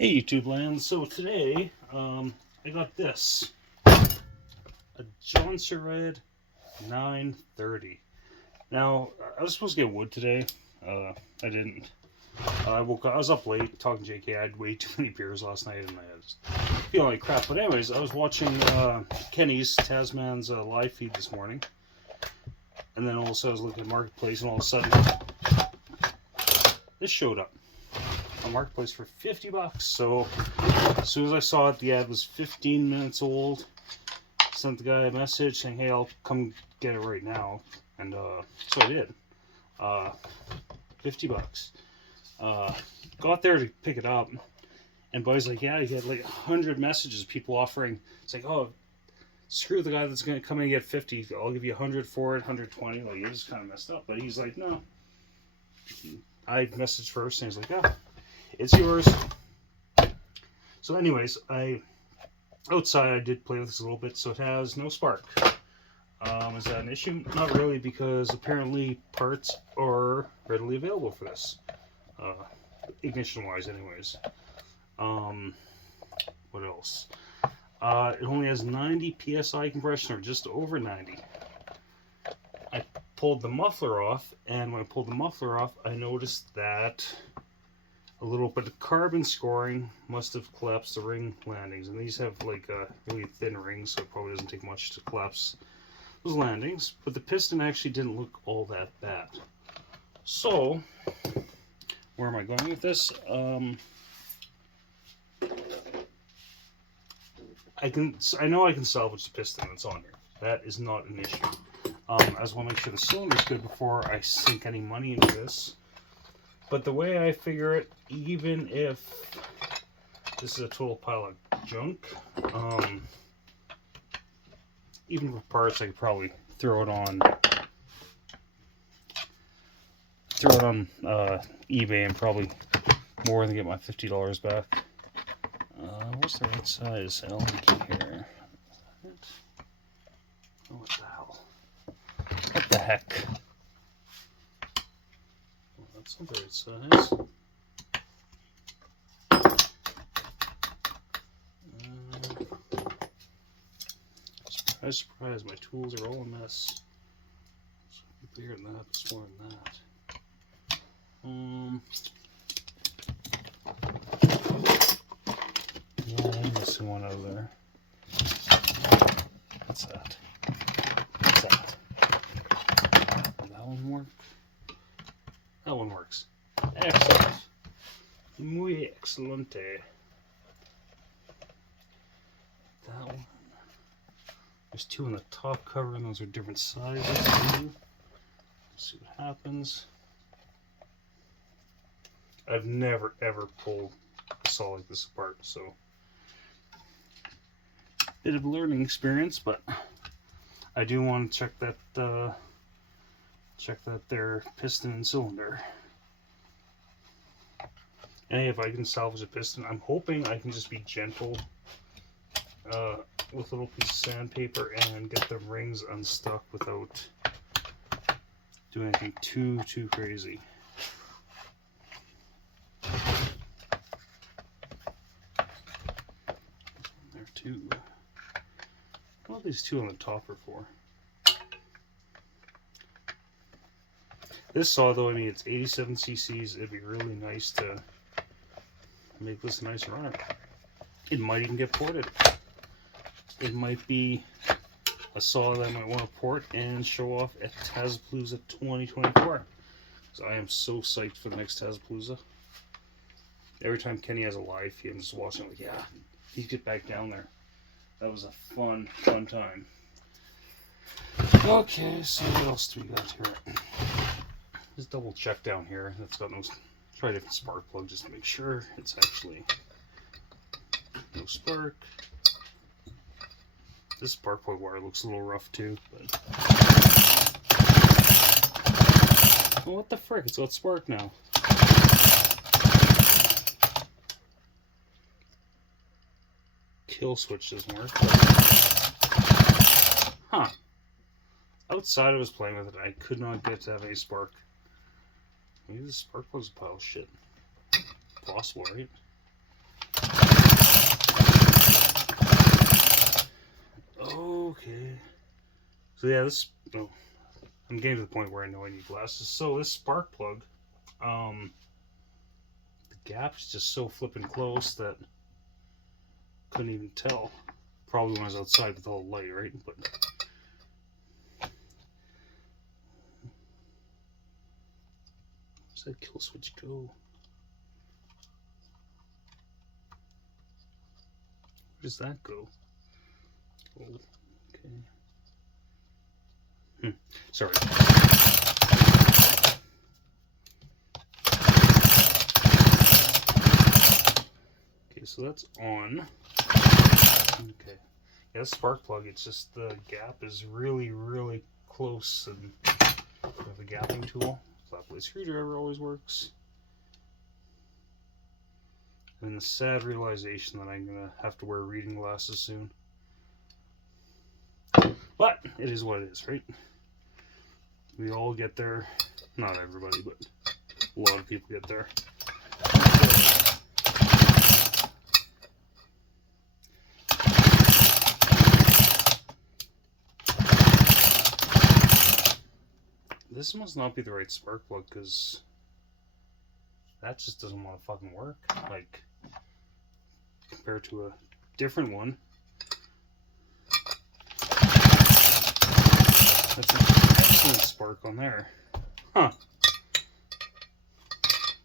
Hey YouTube land, so today I got this, a jonsered 930. Now, I was supposed to get wood today, I didn't. I was up late talking to JK. I had way too many beers last night and I was feeling like crap. But anyways, I was watching Kenny's, Tasman's live feed this morning. And then also I was looking at Marketplace and all of a sudden, this showed up on Marketplace for 50 bucks. So as soon as I saw it, the ad was 15 minutes old. Sent the guy a message saying, hey, I'll come get it right now. And so I did. 50 bucks. Got there to pick it up. And Buddy's like, yeah, you get like 100 messages, people offering. It's like, oh, screw the guy that's going to come in and get 50. I'll give you 100 for it, 120. Like, you're just kind of messed up. But he's like, no. I messaged first and he's like, yeah, it's yours. So anyways, outside I did play with this a little bit, so it has no spark. Is that an issue? Not really, because apparently parts are readily available for this. Ignition wise anyways. What else? It only has 90 PSI compression, or just over 90. I pulled the muffler off, and when I pulled the muffler off, I noticed that a little bit of carbon scoring must have collapsed the ring landings, and these have like really thin rings, so it probably doesn't take much to collapse those landings. But the piston actually didn't look all that bad. So where am I going with this? I know I can salvage the piston that's on here. That is not an issue. I just want to make sure the cylinder's good before I sink any money into this. But the way I figure it, even if this is a total pile of junk, even for parts, I could probably throw it on eBay and probably more than get my $50 back. What's the right size LED here? Oh, what the hell? What the heck? Well, that's not the right size. Surprise, my tools are all a mess. So bigger than that, but smaller than that. Yeah, I'm missing one over there. What's that? What's that? Does that one work? That one works. Excellent. Muy excelente. That one. There's two on the top cover, and those are different sizes. Let's see what happens. I've never ever pulled a saw like this apart, so bit of a learning experience, but I do want to check that their piston and cylinder. And if I can salvage a piston, I'm hoping I can just be gentle with a little piece of sandpaper and get the rings unstuck without doing anything too crazy. There too. What are these two on the top are for? This saw, though, I mean, it's 87 cc's. It'd be really nice to make this a nice runner. It might even get ported. It might be a saw that I might want to port and show off at Tazapalooza 2024. So I am so psyched for the next Tazapalooza. Every time Kenny has a live feed, I'm just watching, like, yeah, he'd get back down there. That was a fun time. Okay, so what else do we got here? Just double check down here. That's got no. Try a different spark plug just to make sure it's actually no spark. This spark plug wire looks a little rough too, but well, what the frick? It's got spark now. Kill switch doesn't work. Huh. Outside I was playing with it, I could not get to have any spark. Maybe the spark plug's a pile of shit. Possible, right? Okay. So yeah, this. Oh, I'm getting to the point where I know I need glasses. So this spark plug, the gap's just so flipping close that couldn't even tell. Probably when I was outside with all the light, right? But where's that kill switch go? Where does that go? Oh, okay. Sorry. Okay, so that's on. Okay. Yeah, spark plug, it's just the gap is really, really close, and I have a gapping tool. Flat blade screwdriver always works. And the sad realization that I'm gonna have to wear reading glasses soon. But it is what it is, right? We all get there. Not everybody, but a lot of people get there. This must not be the right spark plug, because that just doesn't want to fucking work. Like, compared to a different one. That's an excellent spark on there. Huh.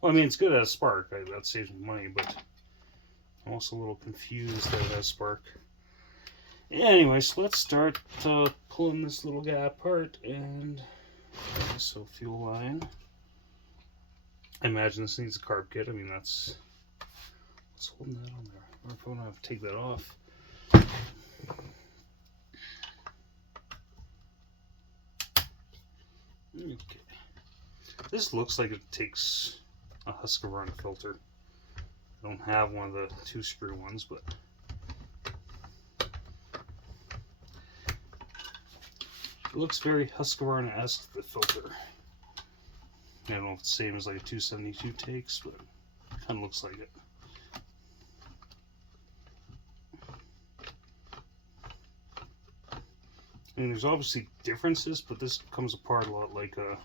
Well, I mean, it's good as spark. That saves me money, but I'm also a little confused that it has spark. Anyways, let's start pulling this little guy apart. And so fuel line. I imagine this needs a carb kit. I mean, that's what's holding that on there. I'm probably gonna have to take that off. Okay. This looks like it takes a Husqvarna filter. I don't have one of the 2-screw ones, but it looks very Husqvarna-esque, the filter. I don't know if it's the same as like a 272 takes, but it kind of looks like it. I mean, there's obviously differences, but this comes apart a lot like a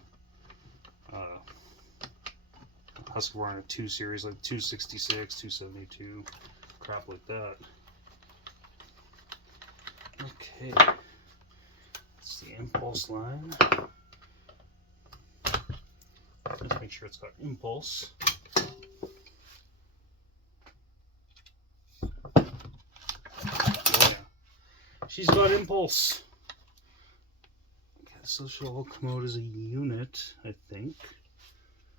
Husqvarna 2 series, like 266, 272, crap like that. Okay, that's the impulse line. Let's make sure it's got impulse. Oh yeah, she's got impulse. Okay, so this should all come out as a unit, I think.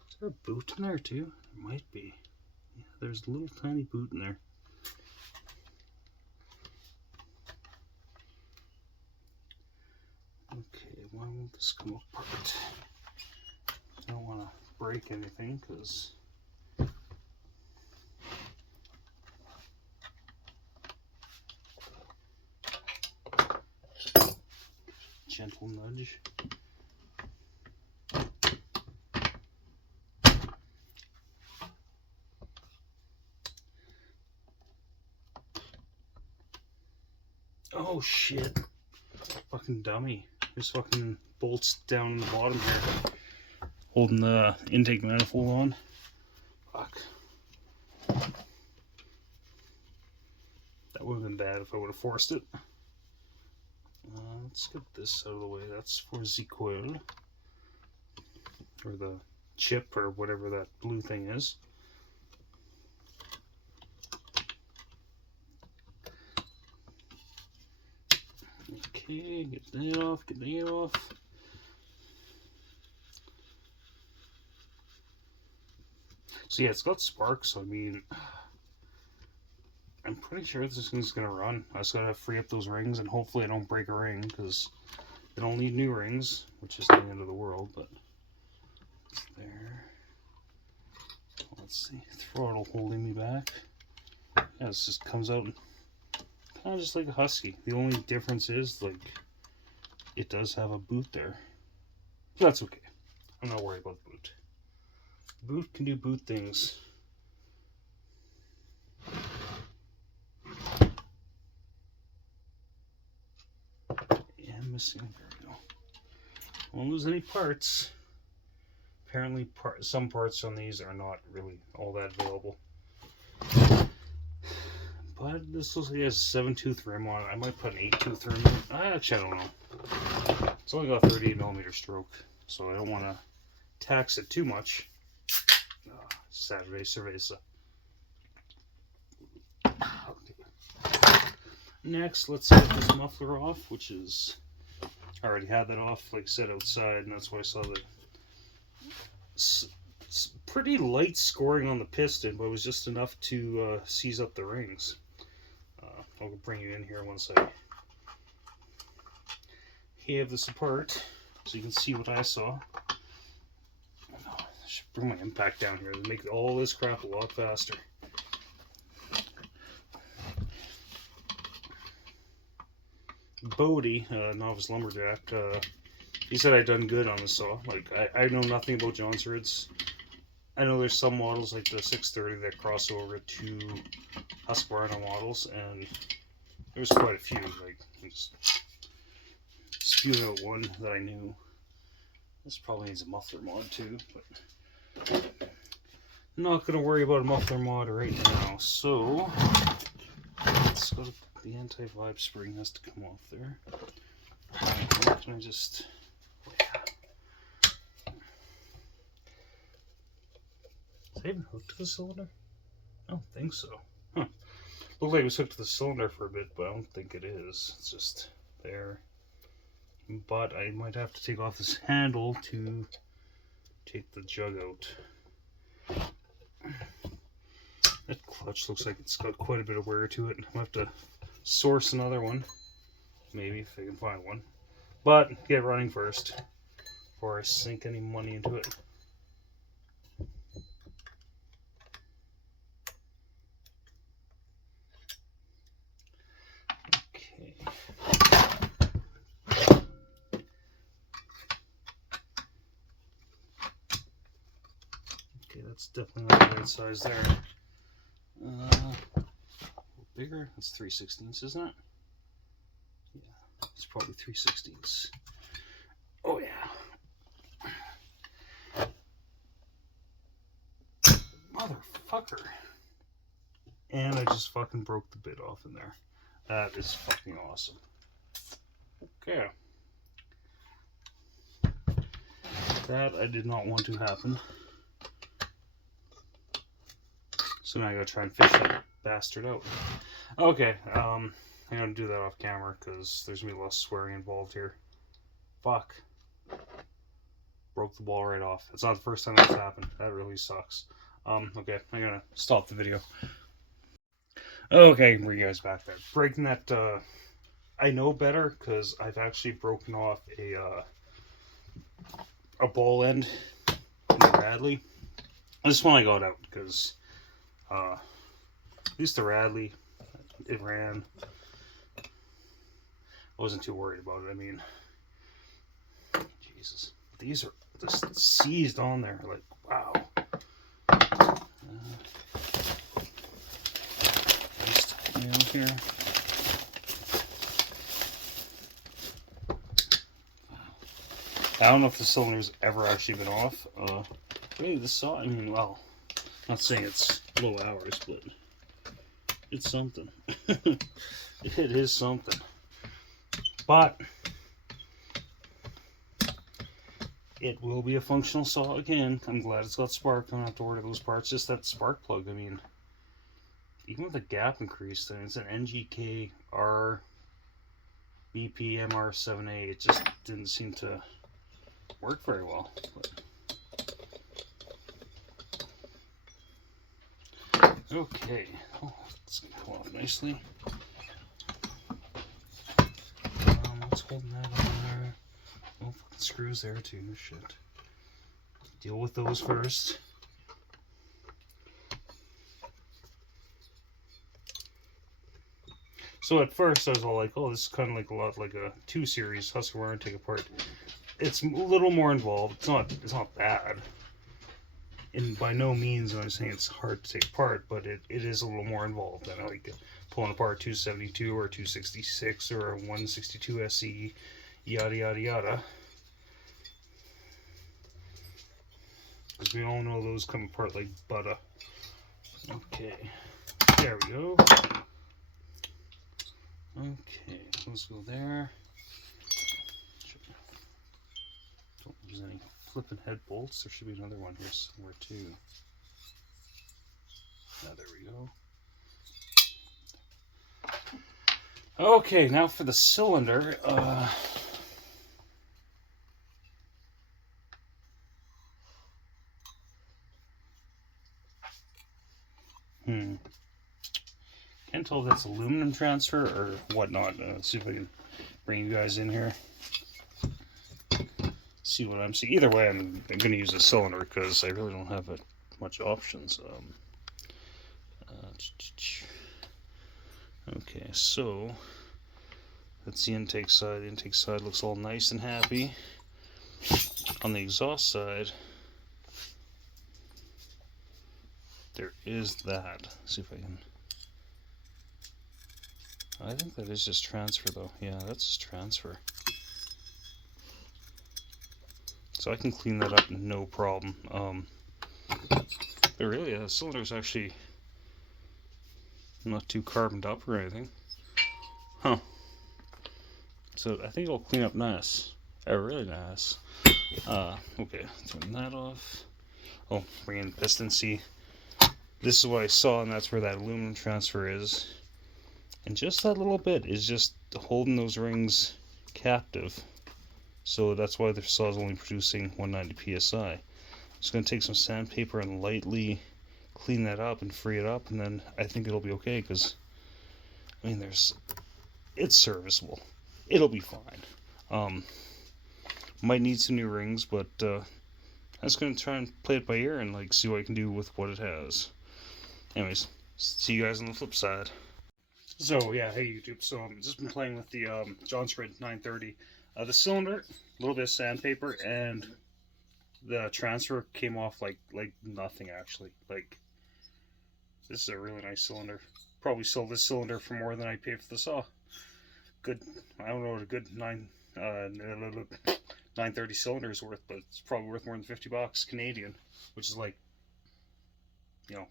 Is there a boot in there too? There might be. Yeah, there's a little tiny boot in there. Okay, why won't this come apart? I don't want to break anything, because gentle nudge. Oh shit. Fucking dummy. There's fucking bolts down in the bottom here, holding the intake manifold on. Fuck. That would have been bad if I would have forced it. Let's get this out of the way. That's for the coil, or the chip, or whatever that blue thing is. Okay, get that off, get that off. So yeah, it's got sparks, so I mean, I'm pretty sure this thing's gonna run. I just gotta free up those rings, and hopefully I don't break a ring, because I don't need new rings, which is the end of the world, but it's there. Let's see, throttle holding me back. Yeah, this just comes out kind of just like a Husky. The only difference is, like, it does have a boot there. But that's okay. I'm not worried about the boot. The boot can do boot things. missing. There we go. Won't lose any parts. Apparently, some parts on these are not really all that available. But this looks like it has a 7-tooth rim on it. I might put an 8-tooth rim in it. Actually, I don't know. It's only got a 38mm stroke, so I don't want to tax it too much. Saturday Cerveza. Okay. Next, let's get this muffler off, which is... I already had that off, like I said, outside, and that's why I saw the... It's pretty light scoring on the piston, but it was just enough to seize up the rings. I'll bring you in here once I have this apart, so you can see what I saw. I should bring my impact down here to make all this crap a lot faster. Bodie, novice lumberjack, he said I'd done good on the saw. Like, I know nothing about jonsereds. I know there's some models like the 630 that cross over to Husqvarna models, and there's quite a few. Like, I'm just spewing out one that I knew. This probably needs a muffler mod too, but I'm not going to worry about a muffler mod right now. So let's go to the anti-vibe spring has to come off there. Can I just... Is it even hooked to the cylinder? I don't think so. Huh. Looked like it was hooked to the cylinder for a bit, but I don't think it is. It's just there. But I might have to take off this handle to take the jug out. That clutch looks like it's got quite a bit of wear to it. I'll have to source another one. Maybe if I can find one. But get running first before I sink any money into it. That's definitely not the right size there. A little bigger. That's 3/16, isn't it? Yeah, it's probably 3/16. Oh yeah. Motherfucker. And I just fucking broke the bit off in there. That is fucking awesome. Okay. That I did not want to happen. So now I gotta try and fish that bastard out. Okay, I'm gonna do that off camera because there's gonna be less swearing involved here. Fuck. Broke the ball right off. It's not the first time that's happened. That really sucks. Okay, I'm gonna stop the video. Okay, bring you guys back there. Breaking that, I know better because I've actually broken off a ball end in the Radley. This one I got out because at least the Radley, it ran. I wasn't too worried about it. I mean, Jesus, these are just seized on there. Like, wow. Just here. I don't know if the cylinder's ever actually been off. Really, the saw, I mean, well, I'm not saying it's low hours, but it's something. It is something. But it will be a functional saw again. I'm glad it's got spark. I don't have to order those parts. Just that spark plug. I mean, even with the gap increased, I mean, it's an NGK R BP MR7A. It just didn't seem to work very well. But okay, oh, it's gonna come off nicely. What's holding that on there? Oh, fucking screws there too. Shit. Deal with those first. So at first I was all like, oh, this is kind of like a lot like a 2 Series Husqvarna take apart. It's a little more involved. It's not bad. And by no means am I saying it's hard to take apart, but it is a little more involved than like pulling apart 272 or 266 or a 162 SE. yada yada yada. Because we all know those come apart like butter. Okay, there we go. Okay, let's go there. Don't use any flipping head bolts. There should be another one here somewhere too. Now there we go. Okay, now for the cylinder. Can't tell if that's aluminum transfer or whatnot. Let's see if I can bring you guys in here. See what I'm seeing. Either way, I'm going to use a cylinder because I really don't have much options. Okay, so that's the intake side. The intake side looks all nice and happy. On the exhaust side, there is that. Let's see if I can. I think that is just transfer though. Yeah, that's just transfer. So I can clean that up no problem. But really, the cylinder is actually not too carboned up or anything. Huh. So I think it'll clean up nice. Really nice. Okay, turn that off. Oh, bring in the piston. See, this is what I saw, and that's where that aluminum transfer is. And just that little bit is just holding those rings captive. So that's why the saw is only producing 190 psi. I'm just going to take some sandpaper and lightly clean that up and free it up, and then I think it'll be okay, because I mean, it's serviceable. It'll be fine. Might need some new rings, but I'm just going to try and play it by ear and like see what I can do with what it has. Anyways, see you guys on the flip side. So yeah, hey YouTube. So I've just been playing with the jonsered 930. The cylinder, a little bit of sandpaper, and the transfer came off like nothing actually. Like, this is a really nice cylinder. Probably sold this cylinder for more than I paid for the saw. Good. I don't know what a good 930 cylinder is worth, but it's probably worth more than $50 Canadian, which is like,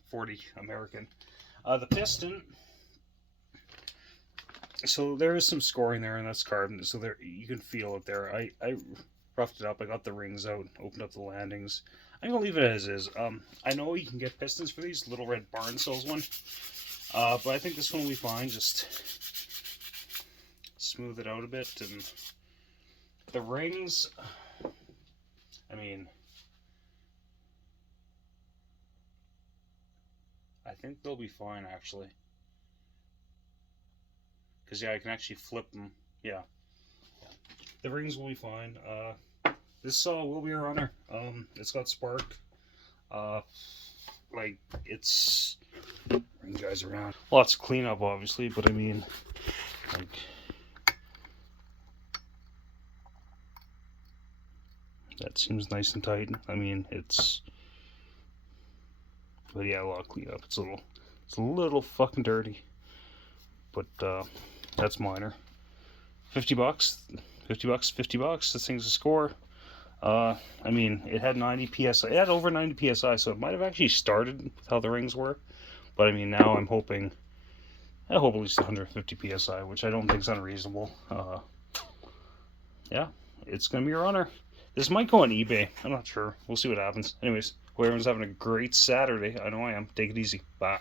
40 American. The piston. So there is some scoring there, and that's carbon. So there, you can feel it there. I roughed it up. I got the rings out, opened up the landings. I'm gonna leave it as is. I know you can get pistons for these. Little Red Barn sells one, but I think this one will be fine. Just smooth it out a bit, and the rings. I mean, I think they'll be fine actually. Because, yeah, I can actually flip them. Yeah. The rings will be fine. This saw will be a runner. It's got spark. Like, it's... Bring you guys around. Lots of cleanup, obviously, but I mean, like... That seems nice and tight. I mean, it's... But yeah, a lot of cleanup. It's a little fucking dirty. But, that's minor. $50, $50. This thing's a score. I mean, it had 90 psi. It had over 90 psi, so it might have actually started with how the rings were. But I mean, now I hope at least 150 psi, which I don't think is unreasonable. Yeah, it's gonna be a runner. This might go on eBay. I'm not sure. We'll see what happens. Anyways, hope everyone's having a great Saturday. I know I am. Take it easy. Bye.